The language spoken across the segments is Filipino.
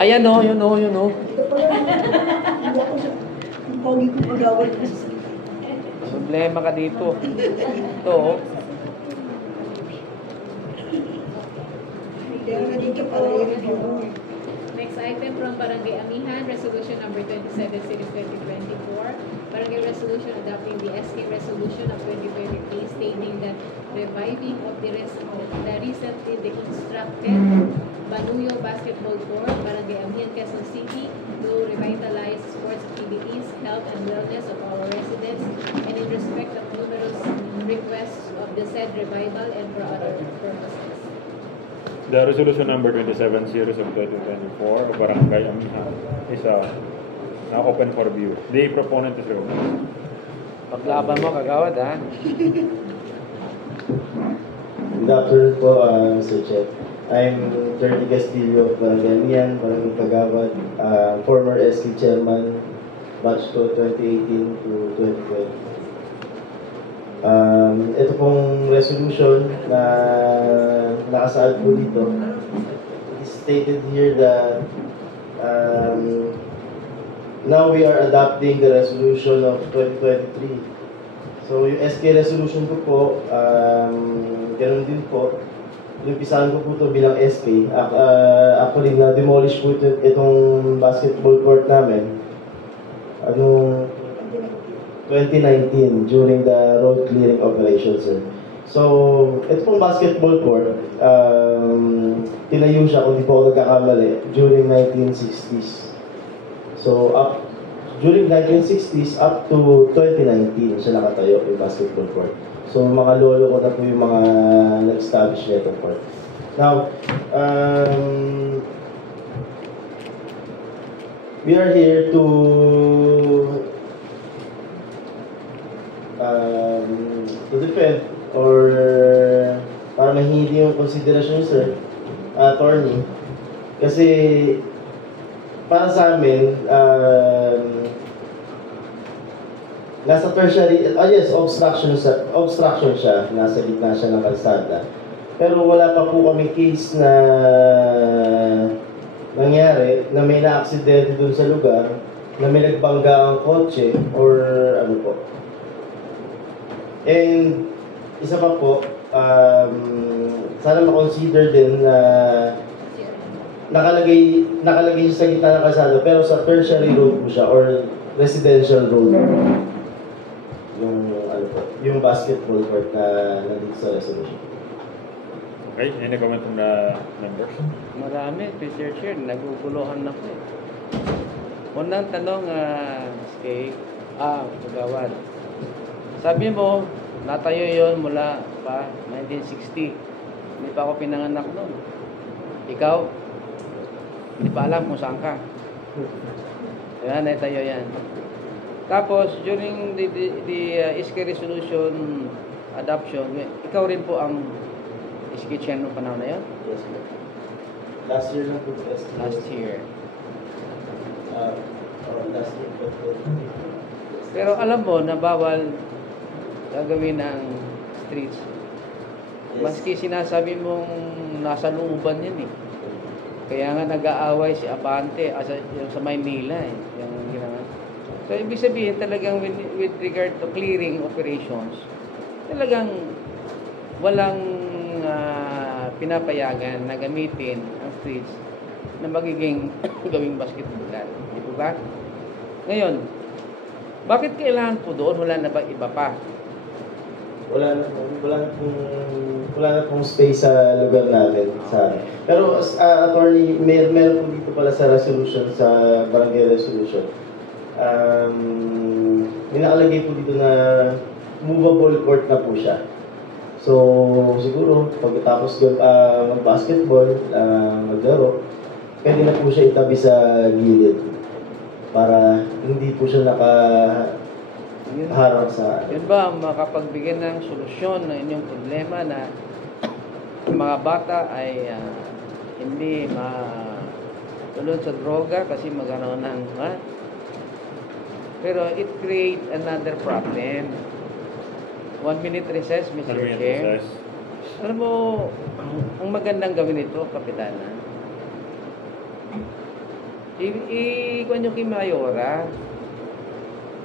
Ayan o, yun o, yun o. Ito pala, hindi ako sa pogi ko pag-awal. Problema ka dito. Ito o. Kaya nga dito para i-review mo. Next item from Barangay Amihan, Resolution number 27, Series 2024. Barangay Resolution adopting the SK Resolution of 2023 stating that reviving of the recently deconstructed Banuyo Basketball Court, Barangay Amihan, Quezon City, will revitalize sports activities, health and wellness of our residents, and in respect of numerous requests of the said revival and for other purposes. The resolution number 27 series of 2024 of Barangay Amihan is now open for view. The proponent is recognized. Paglaban mo, kagawad ha. Good afternoon po, Mr. Chair. I'm Attorney Castillo of Barangay Amihan, Barangay Kagawad, former SK Chairman, batch ko 2018 to 2020. Ito pong resolution na nakasaad po dito. It is stated here that now we are adopting the resolution of 2023. So yung SK resolution ko po, ganun din po. Lumpisahan ko po ito bilang SK. Actually, na-demolish po itong basketball court namin. 2019 during the road clearing operation, sir. So, ito pong basketball court, tinayo siya, kung di po ako nagkakamali, during 1960s. So, during 1960s up to 2019, siya nakatayo yung basketball court. So, mga lolo ko na po yung mga nag-establish nito court. Now, we are here to defend or para mahingi yung konsiderasyon, sir, attorney. Kasi para sa amin, nasa tertiary, yes, obstruction siya, nasa gitna siya ng kalsada. Pero wala pa po kami case na nangyari na may na-aksidente dun sa lugar, na may nagbangga ang kotse or ano po. And isa pa po, sana ma-consider din na nakalagay siya sa gitna ng kalsada pero sa tertiary road po siya or residential road. Yung basketball court na nandito sa resolution. Okay, any comment from the members? Marami, Mr. Chair, naguguluhan na po eh. Unang tanong, kay kagawad. Sabi mo, natayo yon mula pa 1960. Hindi pa ako pinanganak noon. Ikaw, hindi pa alam kung saan ka. Yan, natayo yan. Tapos, during the SK resolution adoption, ikaw rin po ang SK chair noong panahon na yan? Yes, sir. Last year lang po. Last year. Last year. Pero alam mo na bawal gagawin ang streets. Yes. Maski sinasabi mong nasa looban yan eh. Kaya nga nag-aaway si Abante yung sa Maynila eh. Yung ginawa. So, ibig sabihin talagang with regard to clearing operations, talagang walang pinapayagan na gamitin ang streets na magiging gawing basketballan. Di ba? Ngayon, bakit kailangan po doon? Wala na ba iba pa? Wala na pong space sa lugar namin. Pero attorney, meron po dito pala sa resolution, sa barangay resolution. May nakalagay po dito na movable court na po siya. So, siguro, pagkatapos mag-basketball, maglaro, pwede na po siya itabi sa gilid para hindi po siya nakaharap sa... Yun ba ang makapagbigay ng solusyon na inyong problema na mga bata ay hindi matulod sa droga kasi magkanoon ng... Pero it create another problem. 1 minute recess, Mr. Chair. Alam mo, ang magandang gawin ito, Kapitana, Kung nyo kay Mayora,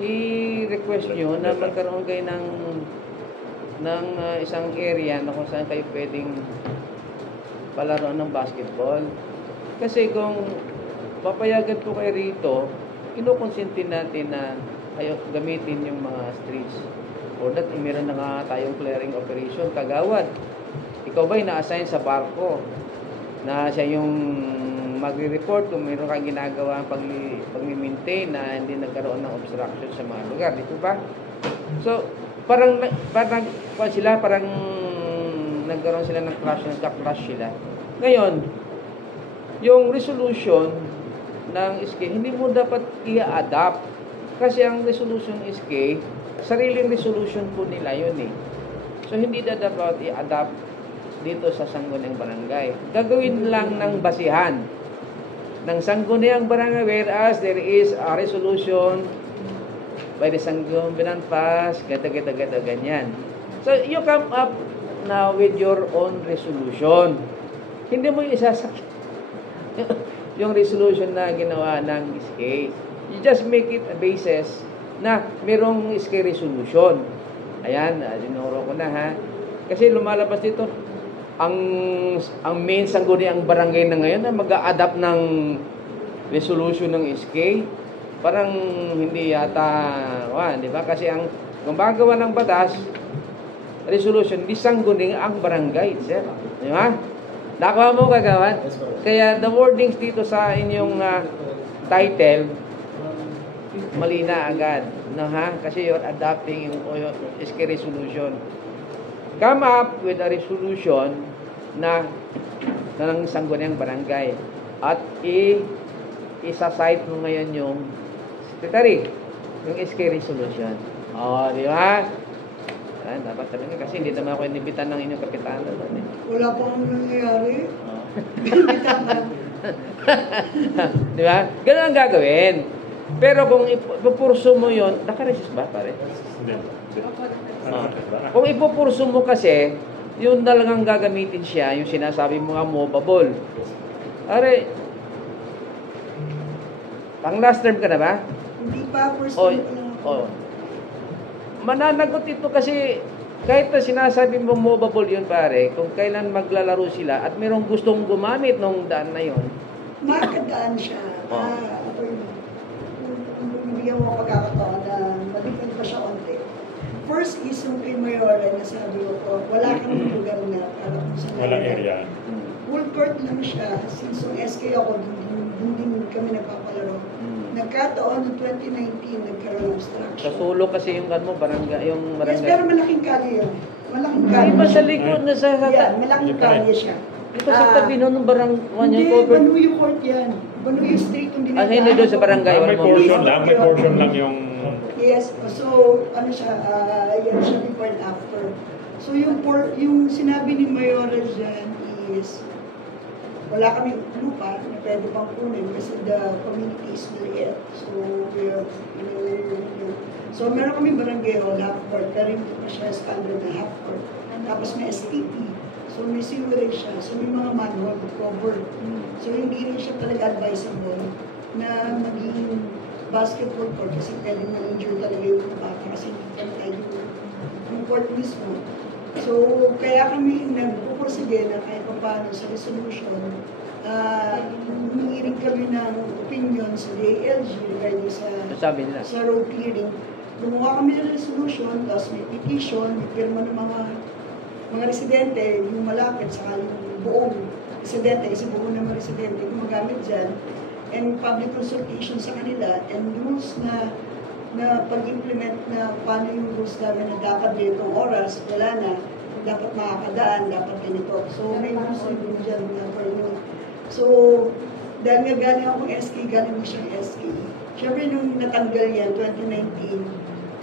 i-request nyo na magkaroon kayo ng isang area na kung saan kayo pwedeng palaroan ng basketball. Kasi kung papayagan po kayo rito, kinukonsinti natin na kayo gamitin yung mga streets. Or that, meron na nga tayong clearing operation. Kagawad, ikaw ba'y na-assign sa barko na siya yung magre-report kung meron kang ginagawa pag-maintain na hindi nagkaroon ng obstruction sa mga lugar, dito ba? So, parang nagkaroon sila ng nagka-clash sila. Ngayon, yung resolution ng SK, hindi mo dapat i-adapt. Kasi ang resolution SK, sariling resolution po nila yun eh. So, hindi na dapat i-adapt dito sa Sangguniang Barangay. Gagawin lang ng basihan ng Sangguniang Barangay, whereas there is a resolution by the Sangguniang Pass, ganyan. So, you come up now with your own resolution. Hindi mo isasakit yung resolution na ginawa ng SK. You just make it a basis na merong SK resolution. Ayan, dinuro ko na ha. Kasi lumalabas dito, ang main Sangguniang Barangay na ngayon na mag-a-adapt ng resolution ng SK, parang hindi yata, di ba? Kasi ang gumagawa ng batas, resolution, di Sangguniang Barangay, sir. Di ba? Nakuha mo, kagawan? Kaya the wordings dito sa inyong title, mali na agad. No, ha? Kasi you're adopting yung SK resolution. Come up with a resolution na ng Sangguniang Barangay at isa-cite mo ngayon yung secretary, yung SK resolution. Di ba? Dapat talaga kasi hindi naman ako inibitan ng inyong kapitana. Wala pa akong nangyayari. Di ba? Ganun ang gagawin. Pero kung ipupurso mo yun, nakaresist ba pare? Hindi. Kung ipupurso mo kasi, yung talagang gagamitin siya, yung sinasabi mo nga movable. Are, pang last term ka na ba? Hindi pa, first time ko lang ako. Mananagot ito kasi kahit na sinasabi mo movable yun pare, kung kailan maglalaro sila at merong gustong gumamit ng daan na yun, Makakadaan siya. Bibigyan mo pagkakataon na mag-defend pa siya konti. First is yung kay Mayora na sabi ko, wala kang lugar na para kung saan. Walang area. Full court lang siya. Since yung SK ako, din kami nagpapalaro. Nagkataon noong 2019, nagkaroon ng sa obstruction. sulo kasi yung barangay, yung Yes, barangay. pero malaking kalye yun. Malaking kalye. Ay, ba sa likod na sa Yeah, malaking kalye siya. di ba sa tabi nun ng barangay Hindi, yung covered? Banuyo court yan. Banuyo Street yung dinadaan. Hindi doon sa barangay. May portion lang yung Yes, so ano siya, yan siya before and after. So yung sinabi ni Mayora dyan is, wala kaming lupa na pwede pang kunin kasi the community is maliit. So, so meron kaming barangay hall, half court, pero hindi pa siya standard na half court. Tapos may STP. So may sewerage siya. So may mga manhole covered. So hindi rin siya talaga advisable na maging basketball court kasi pwedeng ma-injure talaga yung bata kasi hindi tayo yung court mismo. So, kaya kami nagpupursige na kahit paano sa resolution, humingi rin kami ng opinion sa DILG regarding Sabi nila. sa road clearing. Gumawa kami ng resolution, tapos may petition, may pirma ng mga residente, yung malapit, saka yung buong residente, kasi buong naman residente, gumagamit dyan, and public consultation sa kanila, and rules na pag-implement na paano yung rules namin na dapat ganitong oras, wala na, dapat makakadaan, dapat ganito. So, may rules din dyan na for you. So, dahil nga galing akong SK, galing mo siyang SK. Siyempre, nung natanggal yan, 2019,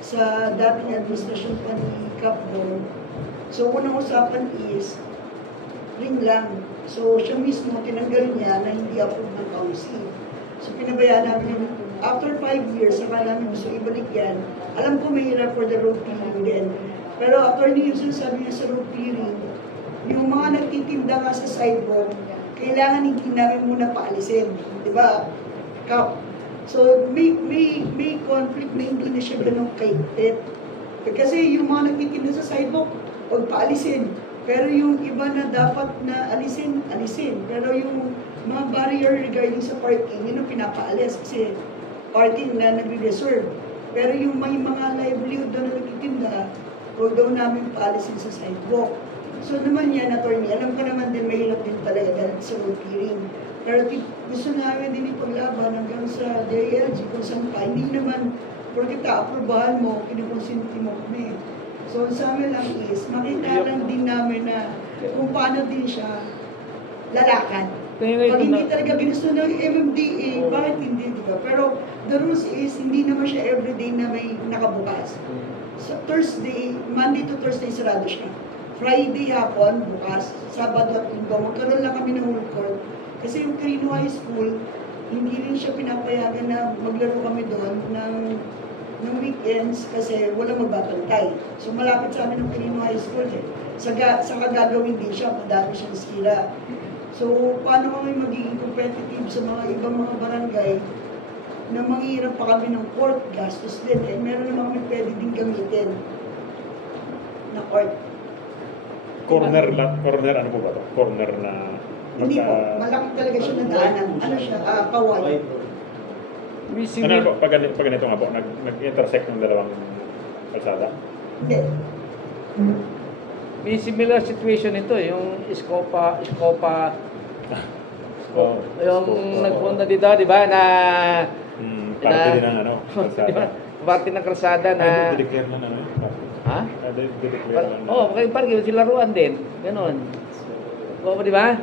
sa dating administrasyon pa ni Capbon, so, unang usapan is, ring lang. So, siya mismo, tinanggal niya na hindi approve ng council. So, pinabayaan namin yung after 5 years, saka namin gusto ibalik yan. Alam ko mahirap for the road clearing din. Pero attorney yung sinasabi niya sa road clearing, yung mga nagtitinda ka sa sidewalk, kailangan hindi namin muna paalisin. Di ba? cup. So, may conflict na hindi na siya ganun kaigpit. Kasi yung mga nagtitinda sa sidewalk, huwag paalisin. Pero yung iba na dapat na alisin. Pero yung mga barrier regarding sa parking, yun ang pinapaalis kasi parking na nagre-reserve. Pero yung may mga livelihood na nagtitinda, huwag daw namin paalisin sa sidewalk. So naman yan, attorney, alam ko naman din mahirap din talaga dahil sa road clearing. Pero gusto namin din ipaglaban hanggang sa DILG kung saan pa. Hindi naman, porque ta-aprobahan mo, kinukonsinti mo kami. So sa amin lang is, makita lang din namin na kung paano din siya lalakad. Pag hindi talaga ginusto ng MMDA, bakit hindi, di ba? Pero the rules is, hindi naman siya everyday na may nakabukas. So Thursday, Monday to Thursday, sarado siya. Friday hapon, bukas. Sabado at Linggo, magkaroon lang kami ng whole court. Kasi yung Quirino High School, hindi rin siya pinapayagan na maglaro kami doon ng weekends kasi walang magbabantay. So malapit sa amin ng Quirino High School eh. Saka gagawin din siya, madami siyang skila. So paano kami magiging competitive sa mga ibang mga barangay na manghihirap pa kami ng court gastos din eh. Meron naman kami pwede din gamitin na court. Corner ano po ba to? Corner na Hindi po, malaki talaga siya na daanan. Ano siya, kaway. Ano po, pag ganito nga po, nag-intersect ng dalawang kalsada? Hindi. May similar situation ito, yung Scopa, yung nagpunta dito, di ba, na Parte din ng ano, kalsada. di ba, parte ng kalsada na, Dideclare na ano yun? ha? Dideclare na. Oo, kay parking, sila laruan din, ganon. Oo, di ba?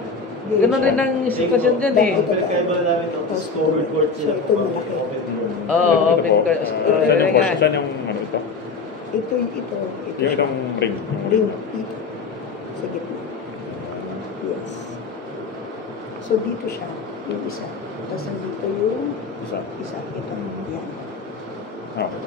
Ganon rin ang sitwasyon dyan eh. Pinagkaiba namin ito, covered court sila. So, ito malaki. Oo, Ito open po. court. Saan yung ano ito? Ito. Yung itong ring. Ring. Ito. Sa gitna. Yes. So, dito siya. Yung isa. Tapos nandito yung Isa. isa. Ito. Yan. Okay.